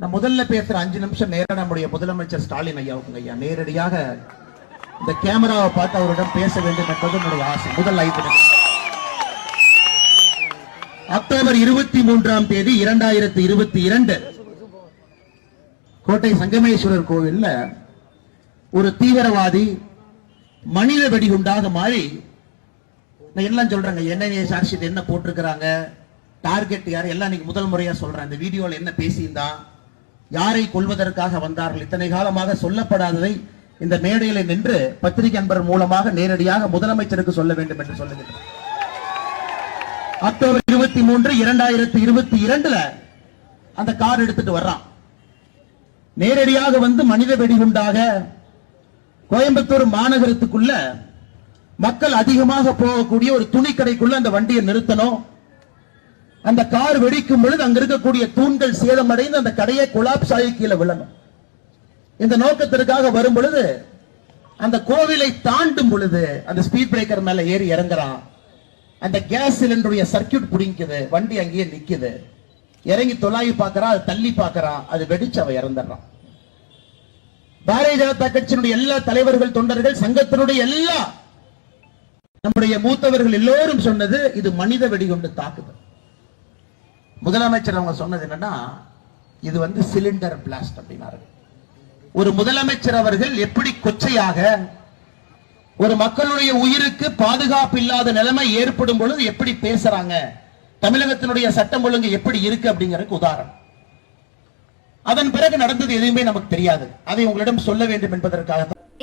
நான் முதல்ல பேசுற அஞ்சு நிமிஷம் நேரடா நம்முடைய முதலமைச்சர் ஸ்டாலின் ஐயாவுக்கு ஐயா. நேரடியாக இந்த கேமராவை பார்த்து அவரிடம் பேச வேண்டும் என்பது என்னுடைய ஆசை. முதல் ஐந்து நிமிஷம். அக்டோபர் இருபத்தி மூன்றாம் தேதி இரண்டாயிரத்தி இருபத்தி இரண்டு கோட்டை சங்கமேஸ்வரர் கோவில்ல ஒரு தீவிரவாதி மனித வெடிகுண்டாக மாறி நான் எல்லாம் சொல்றேங்க? என்ன சாட்சியத்தை என்ன போட்டிருக்கிறாங்க? டார்கெட் யார்? எல்லாம் இன்னைக்கு முதல் முறையா சொல்றேன். இந்த வீடியோல என்ன பேசியிருந்தான்? யாரை கொல்வதற்காக வந்தார்கள்? இத்தனை காலமாக சொல்லப்படாததை இந்த மேடையில நின்று பத்திரிகை அன்பர் மூலமாக நேரடியாக முதலமைச்சருக்கு சொல்ல வேண்டும் என்று சொல்லுகிறேன் அக்டோபர் இருபத்தி மூன்று இரண்டாயிரத்தி இருபத்தி இரண்டுல அந்த கார் எடுத்துட்டு வர்றான். நேரடியாக வந்து மனித வெடிகுண்டாக கோயம்புத்தூர் மாநகரத்துக்குள்ள மக்கள் அதிகமாக போகக்கூடிய ஒரு துணிக்கடைக்குள்ள அந்த வண்டியை நிறுத்தணும். அந்த கார் வெடிக்கும் பொழுது அங்க இருக்கக்கூடிய தூண்கள் சேதமடைந்து அந்த கடையை குலாப் ஆகி கீழே விழணும். இந்த நோக்கத்திற்காக வரும் பொழுது அந்த கோவிலை தாண்டும் பொழுது அந்த ஸ்பீட் பிரேக்கர் மேல ஏறி இறங்குறான். அந்த கேஸ் சிலிண்டருடைய சர்க்கியூட் பிடிக்குது வண்டி அங்கேயே நிக்குது. இறங்கி தொலாவி பார்க்கறான் அது தள்ளி பார்க்கறான் அது வெடிச்சு அவ இறந்துடுறான். பாரதிய ஜனதா கட்சியினுடைய எல்லா தலைவர்கள் தொண்டர்கள் சங்கத்தினுடைய எல்லா நம்முடைய மூத்தவர்கள் எல்லோரும் சொன்னது இது மனித வெடிகுண்டு தாக்குதல். முதலமைச்சர் அவங்க சொன்னது என்னன்னா இது வந்து சிலிண்டர் பிளாஸ்ட் அப்படின்னாரு. ஒரு முதலமைச்சர் அவர்கள் எப்படி கொச்சையாக ஒரு மக்களுடைய உயிருக்கு பாதுகாப்பு இல்லாத நிலைமை ஏற்படும் பொழுது எப்படி பேசுறாங்க? தமிழகத்தினுடைய சட்டம் ஒழுங்கு எப்படி இருக்கு அப்படிங்கறதுக்கு உதாரணம். அதன் பிறகு நடந்தது எதுவுமே நமக்கு தெரியாது. அதை உங்களிடம் சொல்ல வேண்டும் என்பதற்காக